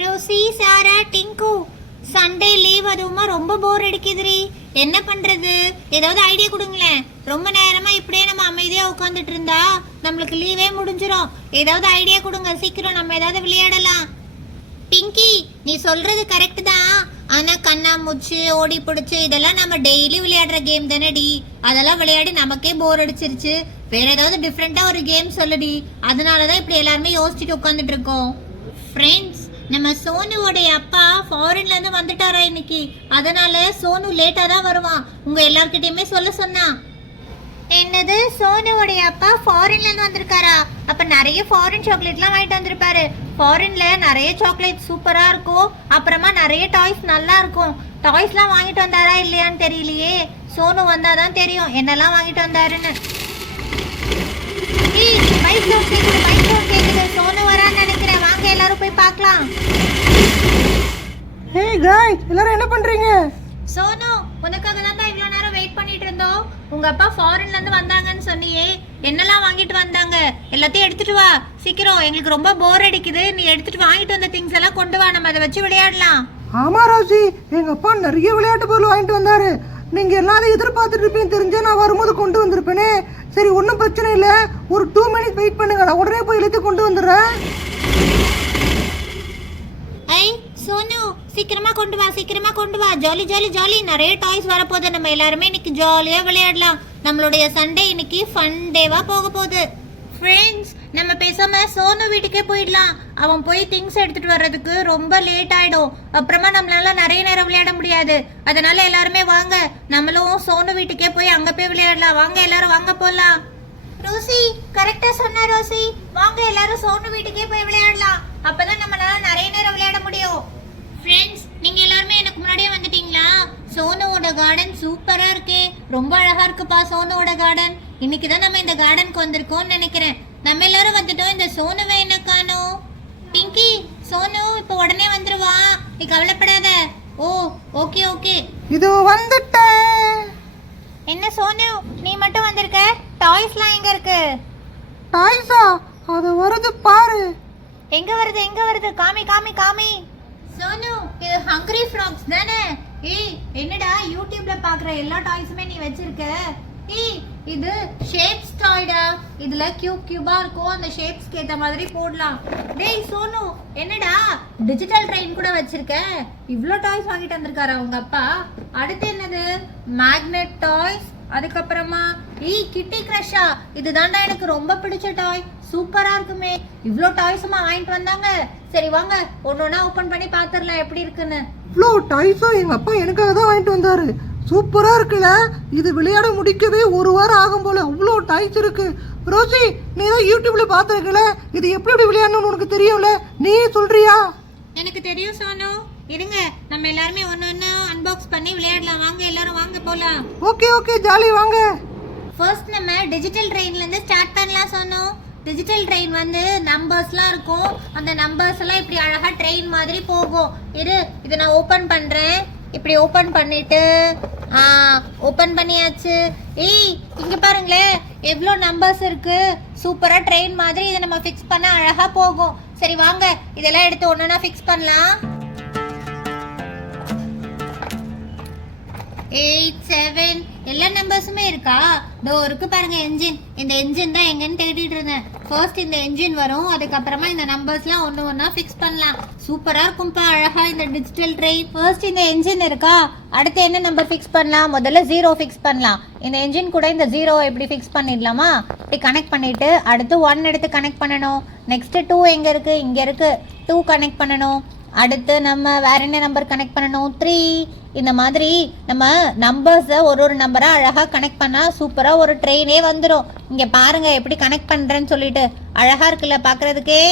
Rousey, சாரா, டிங்கு, Sunday leave அதுவுமா ரொம்ப போர் அடிக்குதுரி. என்ன பண்றது? ஏதாவது ஐடியா கொடுங்களேன். ரொம்ப நேரமா இப்படியே நம்ம அமைதியா உட்காந்துட்டு இருந்தா நம்மளுக்கு லீவே முடிஞ்சிரும். ஏதாவது ஐடியா கொடுங்க சீக்கிரம், நம்ம ஏதாவது விளையாடலாம். பிங்கி, நீ சொல்றது கரெக்ட் தான். ஆனா கண்ணாமூச்சி, ஓடி பிடிச்சு இதெல்லாம் நம்ம டெய்லி விளையாடுற கேம் தானேடி. அதெல்லாம் விளையாடி நமக்கே போர் அடிச்சிருச்சு. வேற ஏதாவது டிஃப்ரெண்டா ஒரு கேம் சொல்லுடி. அதனாலதான் இப்படி எல்லாருமே யோசிச்சுட்டு உட்காந்துட்டு இருக்கோம். ஃப்ரெண்ட்ஸ், நம்ம சோனுவோடைய அப்பா ஃபாரின்ல இருந்து வந்துட்டாரா இன்னைக்கு. அதனால சோனு லேட்டா தான் வருவான். உங்க எல்லார்கிட்டயுமே சொல்ல சொன்னா. என்னது, சோனுவோடைய அப்பா ஃபாரின்ல இருந்து வந்திருக்காரா? அப்ப நிறைய ஃபாரின் சாக்லேட்லாம் வாங்கிட்டு வந்திருப்பாரு. ஃபாரின்ல நிறைய சாக்லேட் சூப்பரா இருக்கும். அப்புறமா நிறைய டாய்ஸ் நல்லா இருக்கும். டாய்ஸ்லாம் வாங்கிட்டு வந்தாரா இல்லையான்னு தெரியலையே. சோனு வந்தாதான் தெரியும் என்னெல்லாம் வாங்கிட்டு வந்தாருன்னு. சோனு வரான்னு நினைக்கிறேன். வாங்க எல்லாரும் போய் பார்க்கலாம். ஹே गाइस, எல்லாரும் என்ன பண்றீங்க? சோனு, உனக்காக தான் இவ்வளவு நேரம் வெயிட் பண்ணிட்டு இருந்தோம். உங்க அப்பா ஃபாரின்ல இருந்து வந்தாங்கன்னு சொன்னியே, என்னெல்லாம் வாங்கிட்டு வந்தாங்க? எல்லாத்தையும் எடுத்துட்டு வா சீக்கிரம். எங்களுக்கு ரொம்ப போர் அடிக்குது. நீ எடுத்துட்டு வாங்கிட்டு வந்த திங்ஸ் எல்லாம் கொண்டு வா, நம்ம அதை வச்சு விளையாடலாம். ஆமா ரோசி, எங்க அப்பா நிறைய விளையாட்டு பொருள் வாங்கிட்டு வந்தாரு. நீங்க எல்லாரும் எதிர்பார்த்துட்டு இருப்பீங்க தெரிஞ்சா நான் வரும்போது கொண்டு வந்திருப்பேனே. சரி, ஒன்றும் பிரச்சனை இல்லை. ஒரு 2 மினிட்ஸ் வெயிட் பண்ணுங்க, நான் உடனே போய் இழுத்து கொண்டு வந்துடுறேன். ஐ சோனு, சீக்கிரமா கொண்டு வா, சீக்கிரமா கொண்டு வா. Jolly jolly jolly. நிறைய டாய்ஸ் வரப்போகுது. நம்ம எல்லாருமே இன்னைக்கு ஜாலியா விளையாடலாம். நம்மளுடைய சண்டே இன்னைக்கு ஃபன் டேவா போக போகுது. ஃப்ரெண்ட்ஸ், நம்ம பேசாம சோனு வீட்டுக்கே போயிடலாம். அவன் போய் திங்ஸ் எடுத்துட்டு வர்றதுக்கு ரொம்ப லேட் ஆயிடும். அப்புறமா நம்மளால நிறைய நேரம் விளையாட முடியாது. அதனால எல்லாருமே வாங்க, நம்மளும் சோனு வீட்டுக்கே போய் அங்க போய் விளையாடலாம். வாங்க எல்லாரும், வாங்க போலாம். ரோசி, கரெக்டா சொன்ன ரோசி. வாங்க எல்லாரும் சோனு வீட்டுக்கே போய் விளையாடலாம். அப்பதான் நம்மளால நிறைய நேரம் விளையாட முடியும். ஃப்ரெண்ட்ஸ், நீங்க எல்லாருமே எனக்கு முன்னாடியே வந்துட்டீங்களா? சோனுவோட கார்டன் சூப்பரா இருக்கே. ரொம்ப அழகா இருக்குப்பா சோனுவோட கார்டன். இன்னைக்கு தான் நம்ம இந்த கார்டனுக்கு வந்திருக்கோம்னு நினைக்கிறேன். நம்ம எல்லாரும் வந்துட்டோம். இந்த சோனுவை என்ன காணோம்? பிங்கி, சோனு இப்போ உடனே வந்துருவா, நீ கவலைப்படாத. ஓ, ஓகே ஓகே. இது வந்துட்டேன். என்ன சோனு, நீ மட்டும் வந்திருக்க? டாய்ஸ்லாம் எங்க இருக்கு? டாய்ஸா? அது வருது பாரு. எங்க வருது, எங்க வருது? காமி காமி காமி. சோனு, இது ஹங்கிரி ஃப்ராக்ஸ் தானே? ஏய், என்னடா யூடியூப்ல பாக்குற எல்லா டாய்ஸுமே நீ வச்சிருக்க? ஏய், இது ஷேப்ஸ் டாய்டா. இதுல கியூப் கியூபா இருக்கும். அந்த ஷேப்ஸ்க்கு ஏத்த மாதிரி போடலாம். டேய் சோனு, என்னடா டிஜிட்டல் ட்ரெயின் கூட வச்சிருக்க? இவ்ளோ டாய்ஸ் வாங்கிட்டு வந்திருக்காரா உங்க அப்பா? அடுத்து என்னது? Magnet toys. அதுக்கப்புறமா கிட்டி கிரஷா. இதுதான்டா எனக்கு ரொம்ப பிடிச்ச டாய். சூப்பரா இருக்குமே. இவ்ளோ டாய்ஸுமா வாங்கிட்டு வந்தாங்க. சரி வாங்க, ஒன்னொன்னா ஓபன் பண்ணி பாத்துடலாம் எப்படி இருக்குன்னு. இவ்வளோ டாய்ஸும் எங்க அப்பா எனக்காக தான் வாங்கிட்டு வந்தாரு. சூப்பரா இருக்குல்ல? இது விளையாட முடிக்கவே 1 வாரம் ஆகும் போல. அவ்வளோ டாய்ஸ் இருக்கு. ரோசி, நீ தான் யூடியூப்ல பாத்துருக்கல, இது எப்படி எப்படி விளையாடணும்னு உனக்கு தெரியும்ல, நீ சொல்றியா? எனக்கு தெரியும் சோனு. இருங்க, நம்ம எல்லாருமே ஒன்னொன்னு அன்பாக்ஸ் பண்ணி விளையாடலாம். வாங்க எல்லாரும், வாங்க போலாம். ஓகே ஓகே, ஜாலி, வாங்க. ஃபர்ஸ்ட் நம்ம டிஜிட்டல் ட்ரெயின்ல இருந்து ஸ்டார்ட் பண்ணலாம் சோனு. டிஜிட்டல் ட்ரெயின் வந்து நம்பர்ஸ்லாம் இருக்கும். அந்த நம்பர்ஸ் எல்லாம் இப்படி அழகா ட்ரெயின் மாதிரி போகும். இதை நான் ஓபன் பண்றேன். இப்படி ஓபன் பண்ணிட்டு ஓபன் பண்ணியாச்சு. ஏய், இங்க பாருங்களேன், எவ்வளோ நம்பர்ஸ் இருக்கு. சூப்பரா ட்ரெயின் மாதிரி இதை நம்ம ஃபிக்ஸ் பண்ண அழகா போகும். சரி வாங்க, இதெல்லாம் எடுத்து ஒன்னொன்னா ஃபிக்ஸ் பண்ணலாம். 8 7 எல்லா நம்பர்ஸுமே இருக்கா? இதோ இருக்கு பாருங்க என்ஜின். இந்த என்ஜின் தான் எங்கன்னு தேடிட்டு இருந்தேன். ஃபர்ஸ்ட் இந்த என்ஜின் வரும், அதுக்கப்புறமா இந்த நம்பர்ஸ்லாம் ஒன்று ஒன்றா ஃபிக்ஸ் பண்ணலாம். சூப்பரா இருக்கும்பா அழகா இந்த டிஜிட்டல் ட்ரெயின். ஃபர்ஸ்ட் இந்த என்ஜின் இருக்கா? அடுத்து என்ன நம்பர் ஃபிக்ஸ் பண்ணலாம்? முதல்ல 0 ஃபிக்ஸ் பண்ணலாம். இந்த என்ஜின் கூட இந்த 0 எப்படி ஃபிக்ஸ் பண்ணிடலாமா? இப்படி கனெக்ட் பண்ணிட்டு அடுத்து 1 எடுத்து கனெக்ட் பண்ணணும். நெக்ஸ்ட் 2 எங்க இருக்கு? இங்க இருக்கு. 2 கனெக்ட் பண்ணணும். அடுத்து நம்ம வேற என்ன நம்பர் கனெக்ட் பண்ணணும்? 3. இந்த மாதிரி நம்ம நம்பர்ஸை ஒரு நம்பரா அழகா கனெக்ட் பண்ணா சூப்பரா ஒரு ட்ரெயினே வந்துடும். இங்க பாருங்க எப்படி கனெக்ட் பண்றேன்னு சொல்லிட்டு. அழகா இருக்குல்ல பாக்குறதுக்கே?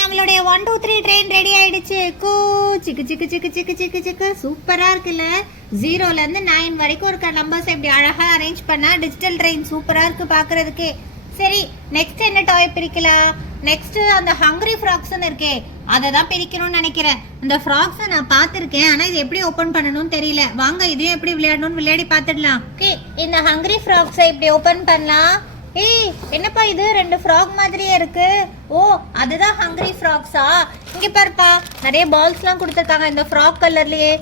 நம்மளுடைய 1 2 3 ட்ரெயின் ரெடி ஆயிடுச்சு. கூ சிக்கு சிக்கு சிக்கு சிக்கு சிக்கு சிக்கு. சூப்பரா இருக்குல்ல? 0ல இருந்து 9 வரைக்கும் இருக்க நம்பர்ஸ் எப்படி அழகா அரேஞ்ச் பண்ணா டிஜிட்டல் ட்ரெயின் சூப்பரா இருக்கு பாக்குறதுக்கே. சரி நெக்ஸ்ட் என்ன டாய் பிரிக்கலாம்? நெக்ஸ்ட் அந்த ஹங்கரி ஃப்ராக்ஸ்னு இருக்கே அதை தான் பிரிக்கணும்னு நினைக்கிறேன். இந்த ஃப்ராக்ஸை நான் பார்த்துருக்கேன், ஆனால் இது எப்படி ஓப்பன் பண்ணணும்னு தெரியல. வாங்க இதையும் எப்படி விளையாடணும்னு விளையாடி பார்த்துடலாம். ஓகே, இந்த ஹங்கரி ஃப்ராக்ஸை இப்படி ஓப்பன் பண்ணலாம். ஏய் என்னப்பா இது 2 ஃப்ராக் மாதிரியே இருக்கு. ஓ அதுதான் ஹங்கரி ஃப்ராக்ஸா? இங்க பாருப்பா, நிறைய பால்ஸ்லாம் கொடுத்துருக்காங்க இந்த ஃப்ராக் கலர்லயே.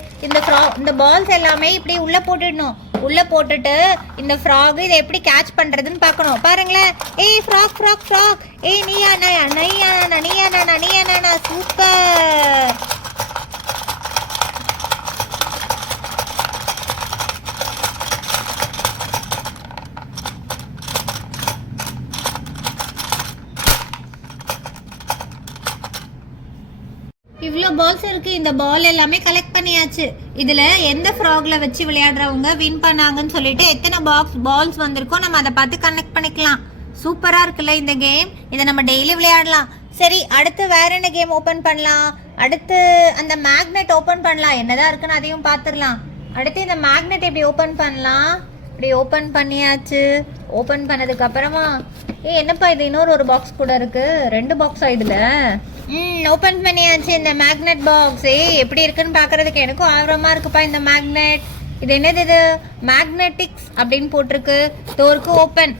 இந்த பால்ஸ் எல்லாமே இப்படி உள்ள போட்டுடணும். உள்ள போட்டுட்டு இந்த ஃப்ராக் இதை எப்படி கேட்ச் பண்றதுன்னு பார்க்கணும். பாருங்களேன். ஏய் ஃப்ராக் ஃப்ராக் ஃப்ராக். ஏய் நீயா சூப்பர். இவ்வளோ பால்ஸ் இருக்கு. இந்த பால் எல்லாமே கலெக்ட் பண்ணியாச்சு. இதுல எந்த ஃப்ராக்ல வச்சு விளையாடுறவங்க வின் பண்ணாங்கன்னு சொல்லிட்டு எத்தனை பால்ஸ் வந்திருக்கோ நம்ம அதை பார்த்து கனெக்ட் பண்ணிக்கலாம். சூப்பரா இருக்குல்ல இந்த கேம். இதை நம்ம டெய்லி விளையாடலாம். சரி அடுத்து வேற என்ன கேம் ஓபன் பண்ணலாம்? அடுத்து அந்த மேக்னெட் ஓபன் பண்ணலாம். என்னதான் இருக்குன்னு அதையும் பார்த்துடலாம். அடுத்து இந்த மேக்னெட் எப்படி ஓபன் பண்ணலாம்? இப்படி ஓபன் பண்ணியாச்சு. ஓபன் பண்ணதுக்கு அப்புறமா என்னப்பா இது இன்னொரு ஒரு பாக்ஸ் கூட இருக்கு. 2 பாக்ஸா இதுல? ஓபன் பண்ணியாச்சு இந்த மேக்னெட் பாக்ஸ். எப்படி இருக்குன்னு பாக்குறதுக்கு எனக்கும் ஆர்வமா இருக்குப்பா இந்த மேக்னெட். இது என்னது? இது மேக்னெட்டிக்ஸ் அப்படின்னு போட்டிருக்கு. டோருக்கு ஓபன்.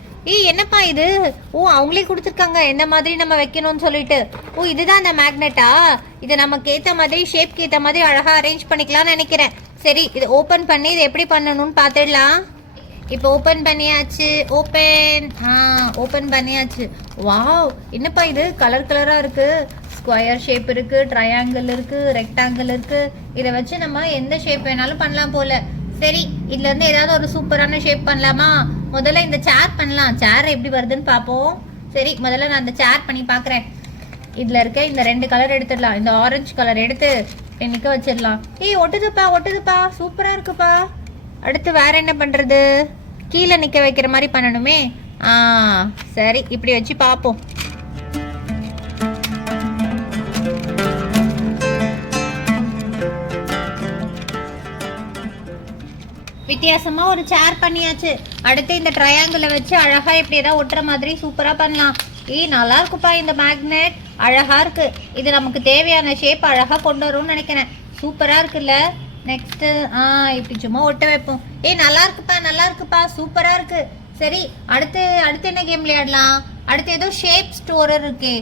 என்னப்பா இது? ஓ அவங்களே கொடுத்துருக்காங்க எந்த மாதிரி நம்ம வைக்கணும்னு சொல்லிட்டு. ஓ இதுதான் அந்த மேக்னெட்டா? இது நமக்கு ஏற்ற மாதிரி ஷேப்க்கு ஏற்ற மாதிரி அழகா அரேஞ்ச் பண்ணிக்கலாம்னு நினைக்கிறேன். சரி இது ஓபன் பண்ணி இது எப்படி பண்ணணும்னு பார்த்துடலாம். இப்போ ஓபன் பண்ணியாச்சு. ஓபன் பண்ணியாச்சு. வாவ் என்னப்பா இது கலர் கலரா இருக்கு. ஸ்கொயர் ஷேப் இருக்கு, ட்ரையாங்கிள் இருக்கு, ரெக்டாங்கிள் இருக்கு. இதை வச்சு நம்ம எந்த ஷேப் வேணாலும் பண்ணலாம் போல. சரி இதுல இருந்து ஏதாவது ஒரு சூப்பரான ஷேப் பண்ணலாமா? முதல்ல இந்த சேர் பண்ணலாம். சேர் எப்படி வருதுன்னு பார்ப்போம். சரி முதல்ல நான் இந்த சேர் பண்ணி பார்க்குறேன். இதுல இருக்க இந்த 2 கலர் எடுத்துடலாம். இந்த ஆரஞ்சு கலர் எடுத்து நிற்க வச்சிடலாம். ஒட்டுதுப்பா சூப்பரா இருக்குப்பா. அடுத்து வேற என்ன பண்றது? கீழே நிக்க வைக்கிற மாதிரி பண்ணணுமே. சரி இப்படி வச்சு பார்ப்போம். வித்தியாசமா ஒரு சேர் பண்ணியாச்சு. அடுத்து இந்த ட்ரையாங்கிளை வச்சு அழகா இப்படி ஏதாவது ஒட்டுற மாதிரி சூப்பரா பண்ணலாம். நல்லா இருக்குப்பா இந்த மேக்னெட். அழகா இருக்கு. இது நமக்கு தேவையான ஷேப் அழகா கொண்டு வரும்னு நினைக்கிறேன். சூப்பரா இருக்குல்ல? நெக்ஸ்ட் இப்படி சும்மா ஒட்ட வைப்போம். நல்லா இருக்குப்பா சூப்பரா இருக்கு. சரி அடுத்து என்ன கேம் விளையாடலாம்? அடுத்து ஏதோ ஷேப் ஸ்டோரர் இருக்கே,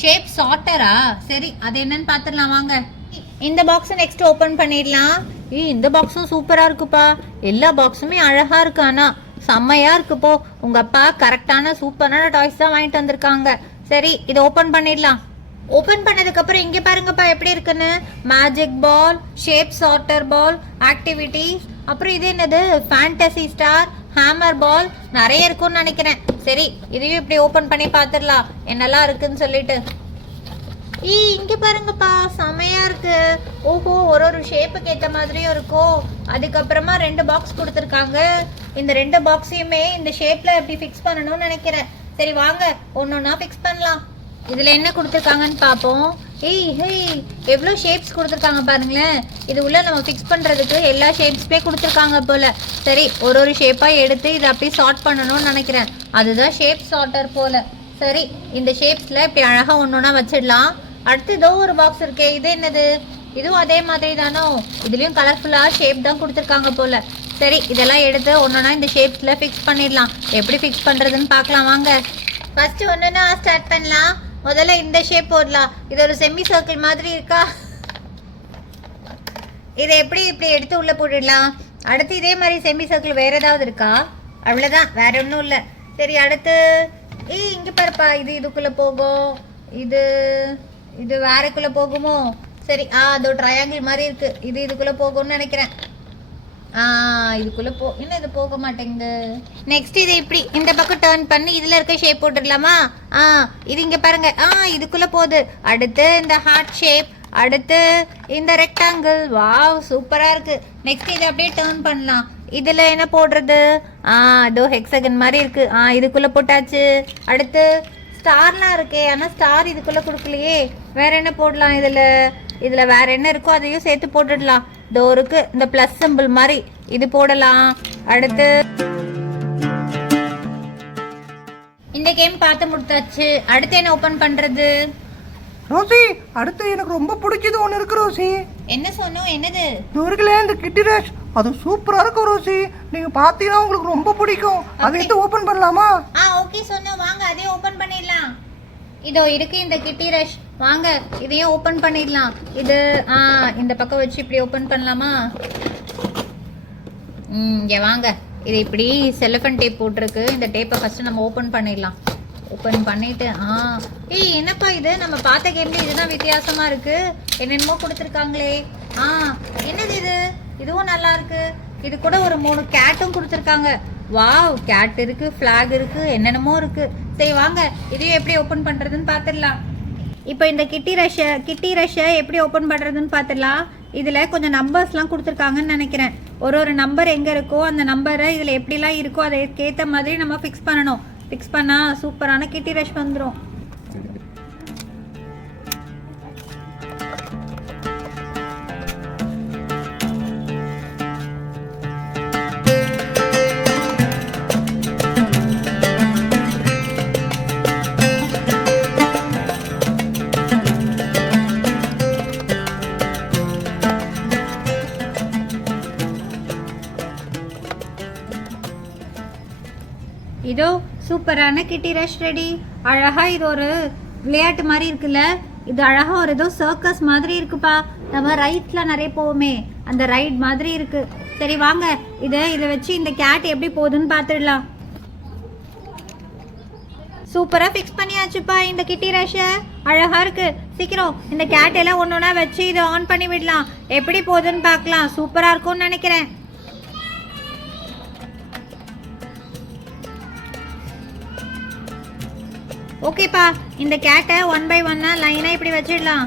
ஷேப் சார்ட்டரா? சரி அது என்னன்னு பார்த்துடலாம் வாங்க. இந்த பாக்ஸ் நெக்ஸ்ட் ஓபன் பண்ணிடலாம். இந்த பாக்ஸும் சூப்பரா இருக்குப்பா. எல்லா பாக்ஸுமே அழகா இருக்கு. ஆனா செம்மையா இருக்குப்போ. உங்க அப்பா கரெக்டான சூப்பரான டாய்ஸ் தான் வாங்கிட்டு வந்திருக்காங்க. சரி இதை ஓபன் பண்ணிடலாம். ஓபன் பண்ணதுக்கு அப்புறம் இங்க பாருங்கப்பா எப்படி இருக்குன்னு. மேஜிக் பால், ஷேப் சார்ட்டர் பால், ஆக்டிவிட்டிஸ், அப்புறம் இது என்னது ஃபேண்டசி ஸ்டார், ஹேமர் பால், நிறைய இருக்கும்னு நினைக்கிறேன். சரி இதையும் இப்படி ஓபன் பண்ணி பார்த்துடலாம் என்னெல்லாம் இருக்குன்னு சொல்லிட்டு. இங்க பாருங்கப்பா செமையா இருக்கு. ஓஹோ ஒரு ஷேப்புக்கு ஏற்ற மாதிரியும் இருக்கும். அதுக்கப்புறமா 2 பாக்ஸ் கொடுத்துருக்காங்க. இந்த 2 பாக்ஸையுமே இந்த ஷேப்ல எப்படி ஃபிக்ஸ் பண்ணணும்னு நினைக்கிறேன். சரி வாங்க ஒன்னொன்னா ஃபிக்ஸ் பண்ணலாம். இதுல என்ன கொடுத்துருக்காங்கன்னு பார்ப்போம். எவ்வளோ ஷேப்ஸ் கொடுத்துருக்காங்க பாருங்களேன். இது உள்ள நம்ம ஃபிக்ஸ் பண்றதுக்கு எல்லா ஷேப்ஸுமே கொடுத்துருக்காங்க போல. சரி ஒரு ஷேப்பா எடுத்து இதை அப்படியே சார்ட் பண்ணணும்னு நினைக்கிறேன். அதுதான் ஷேப் சார்ட்டர் போல. சரி இந்த ஷேப்ஸ்ல இப்படி அழகா ஒன்னொன்னா வச்சிடலாம். அடுத்து ஏதோ ஒரு பாக்ஸ் இருக்கே, இது என்னது? இதுவும் அதே மாதிரி தானோ? இதுலயும் கலர்ஃபுல்லா ஷேப் தான் கொடுத்துருக்காங்க போல. சரி இதெல்லாம் எடுத்து ஒன்னொன்னா இந்த ஷேப்ஸ்ல ஃபிக்ஸ் பண்ணிடலாம். எப்படி ஃபிக்ஸ் பண்றதுன்னு பார்க்கலாம் வாங்க. ஃபர்ஸ்ட் ஒன்னொன்னா ஸ்டார்ட் பண்ணலாம். முதல்ல இந்த ஷேப் போடலாம். இது ஒரு செமி சர்க்கிள் மாதிரி இருக்கா? இதை எப்படி இப்படி எடுத்து உள்ள போட்டுடலாம். அடுத்து இதே மாதிரி செமி சர்க்கிள் வேற ஏதாவது இருக்கா? அவ்வளவுதான், வேற ஒன்றும் இல்லை. சரி அடுத்து இங்க பாருப்பா, இது இதுக்குள்ள போகும், இது வேறக்குள்ள போகுமோ? சரி அதோ ட்ரையாங்கிள் மாதிரி இருக்கு, இது இதுக்குள்ள போகும்னு நினைக்கிறேன். இதுக்குள்ள இன்னும் இது போக மாட்டேங்குது. நெக்ஸ்ட் இதை இப்படி இந்த பக்கம் டர்ன் பண்ணி இதுல இருக்க ஷேப் போட்டுடலாமா? இது இங்க பாருங்க, இதுக்குள்ள போகுது. அடுத்து இந்த ஹார்ட் ஷேப், அடுத்து இந்த ரெக்டாங்கிள். வாவ் சூப்பரா இருக்கு. நெக்ஸ்ட் இதை அப்படியே டர்ன் பண்ணலாம். இதுல என்ன போடுறது? இதோ ஹெக்ஸகன் மாதிரி இருக்கு. இதுக்குள்ள போட்டாச்சு. அடுத்து ஸ்டார்லாம் இருக்கே, ஆனா ஸ்டார் இதுக்குள்ள கொடுக்கலையே. வேற என்ன போடலாம்? இதுல வேற என்ன இருக்கோ அதையும் சேர்த்து போட்டுடலாம். டோருக்கு இந்த பிளஸ் சிம்பிள் மாதிரி இது போடலாம். அடுத்து இந்த கேம் பார்த்து முடிச்சாச்சு. அடுத்து என்ன ஓபன் பண்றது? ரோசி, அடுத்து எனக்கு ரொம்ப பிடிச்சது ஒன்று இருக்கு ரோசி. என்ன சொன்னோம்? என்னது? இருக்குல்ல இந்த கிட்டி ரஷ், அது சூப்பரா இருக்கும் ரோசி. நீங்க பாத்தீங்கன்னா உங்களுக்கு ரொம்ப பிடிக்கும். அதை எடுத்து ஓபன் பண்ணலாமா? ஓகே சொன்னோம், வாங்க அதே ஓபன் பண்ணிடலாம். இதோ இருக்கு இந்த கிட்டி ரஷ், வாங்க இதையும் ஓபன் பண்ணிடலாம். இது இந்த பக்கம் வச்சு இப்படி ஓபன் பண்ணலாமா? இங்கே வாங்க, இது இப்படி செல்லஃபன் டேப் போட்டிருக்கு. இந்த டேப்பை ஃபர்ஸ்ட் நம்ம ஓபன் பண்ணிடலாம். ஓப்பன் பண்ணிட்டு என்னப்பா இது, நம்ம பார்த்த கேம்ல இதுதான் வித்தியாசமா இருக்கு. என்னென்னமோ கொடுத்துருக்காங்களே. என்னது இது? இதுவும் நல்லா இருக்கு. இது கூட ஒரு 3 கேட்டும் கொடுத்துருக்காங்க. வாவ், கேட் இருக்கு, ஃபிளாக் இருக்கு, என்னென்னமோ இருக்கு. சரி வாங்க இதையும் எப்படி ஓப்பன் பண்றதுன்னு பார்த்துடலாம். இப்போ இந்த கிட்டி ரஷ்ஷை எப்படி ஓப்பன் பண்றதுன்னு பார்த்துடலாம். இதுல கொஞ்சம் நம்பர்ஸ்லாம் கொடுத்துருக்காங்கன்னு நினைக்கிறேன். ஒரு நம்பர் எங்க இருக்கோ அந்த நம்பரை இதுல எப்படிலாம் இருக்கோ அதுக்கேற்ற மாதிரி நம்ம ஃபிக்ஸ் பண்ணணும். ஃபிக்ஸ் பண்ணா சூப்பரான கிட்டி ரஷ் வந்துடும். இதோ சூப்பரான கிட்டி ரஷ் ரெடி. அழகா இது ஒரு விளையாட்டு மாதிரி இருக்குல்ல. இது அழகா ஒரு ஏதோ சர்க்கஸ் மாதிரி இருக்குப்பா. நம்ம ரைட்ல நிறைய போவோமே அந்த ரைட் மாதிரி இருக்கு. சரி வாங்க இதை வச்சு இந்த கேட் எப்படி போகுதுன்னு பார்த்துடலாம். சூப்பரா ஃபிக்ஸ் பண்ணியாச்சுப்பா இந்த கிட்டி ரஷ். அழகா இருக்கு. சீக்கிரம் இந்த கேட் எல்லாம் ஒன்னொன்னா வச்சு இதை ஆன் பண்ணி விடலாம். எப்படி போகுதுன்னு பார்க்கலாம். சூப்பரா இருக்கும்னு நினைக்கிறேன். ஓகேப்பா, இந்த கேட்டை 1 by 1 லைனா இப்படி வச்சிடலாம்.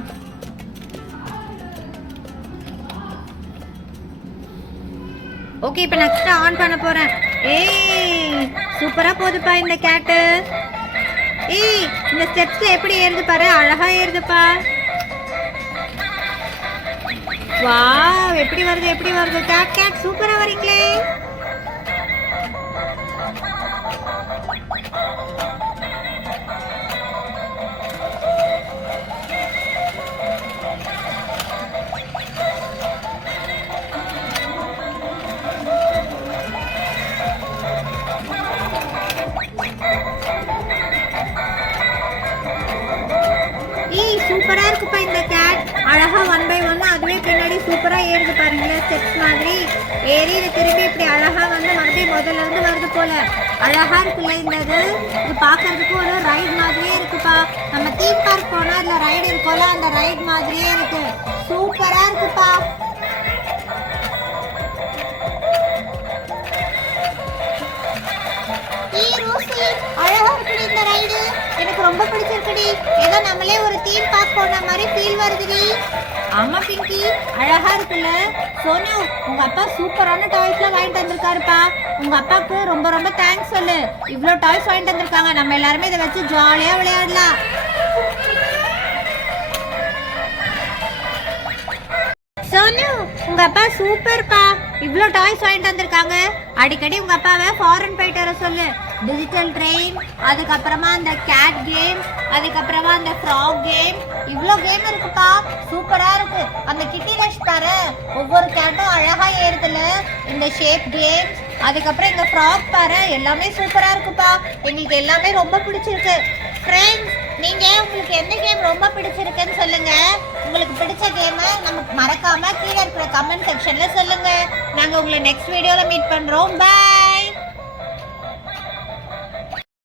ஓகே, இப்போ நெக்ஸ்ட் ஆன் பண்ண போறேன். சூப்பரா போகுதுப்பா இந்த கேட்டு. இந்த ஸ்டெப்ஸ்ல எப்படி ஏறுது பாரு, அழகா ஏறுதுப்பா. வாவ், எப்படி வருது கேட் சூப்பரா வரீங்களே. சூப்பரா இருக்குப்பா இந்த கேட். அழகா 1 by 1 அதுவே பின்னாடி சூப்பரா ஏறுது பாருங்களேன். ஸ்டெப்ஸ் மாதிரி ஏறி இது திரும்பி இப்படி அழகா வந்து மறுபடியும் முதல்ல இருந்து வருது போல. அழகா இருக்குல்ல இந்த இது பார்க்கறதுக்கு ஒரு ரைட் மாதிரியே இருக்குப்பா. நம்ம தீம் பார்க் போனா அதுல ரைடு இருக்கும்ல, அந்த ரைட் மாதிரியே இருக்கு. சூப்பரா இருக்குப்பா. அழகா இருக்குடி இந்த ரைடு, எனக்கு ரொம்ப பிடிச்சிருக்குடி. ஏதோ நம்மளே ஒரு தீம் பார்க் போன மாதிரி ஃபீல் வருதுடி. ஆமா பிங்கி, அழகா இருக்குல்ல. சோனு, உங்க அப்பா சூப்பரான டாய்ஸ்லாம் வாங்கிட்டு வந்திருக்காருப்பா. உங்க அப்பாவுக்கு ரொம்ப ரொம்ப தேங்க்ஸ் சொல்லு. இவ்வளோ டாய்ஸ் வாங்கிட்டு வந்திருக்காங்க, நம்ம எல்லாருமே இதை வச்சு ஜாலியா விளையாடலாம். சோனு, உங்க அப்பா சூப்பர்ப்பா. இவ்வளோ டாய்ஸ் வாங்கிட்டு வந்திருக்காங்க. அடிக்கடி உங்க அப்பாவை ஃபாரின் போயிட்டு வர சொல்லு. டிஜிட்டல் ட்ரெயின், அதுக்கப்புறமா அந்த கேட் கேம், அதுக்கப்புறமா அந்த ஃப்ராக் கேம், இவ்வளோ கேம் இருக்குப்பா. சூப்பரா இருக்கு. அந்த கிட்டி ரஷ் பாரு, ஒவ்வொரு கேட்டும் அழகா ஏறுதுல. இந்த ஷேப் கேம், அதுக்கப்புறம் இந்த ஃப்ராக் பாரு, எல்லாமே சூப்பரா இருக்குப்பா. எங்களுக்கு எல்லாமே ரொம்ப பிடிச்சிருக்கு. ஃப்ரெண்ட்ஸ், நீங்க உங்களுக்கு எந்த கேம் ரொம்ப பிடிச்சிருக்குன்னு சொல்லுங்க. உங்களுக்கு பிடிச்ச கேமை நமக்கு மறக்காம கீழே இருக்கிற கமெண்ட் செக்ஷன்ல சொல்லுங்க. நாங்க உங்களை நெக்ஸ்ட் வீடியோல மீட் பண்றோம். பை.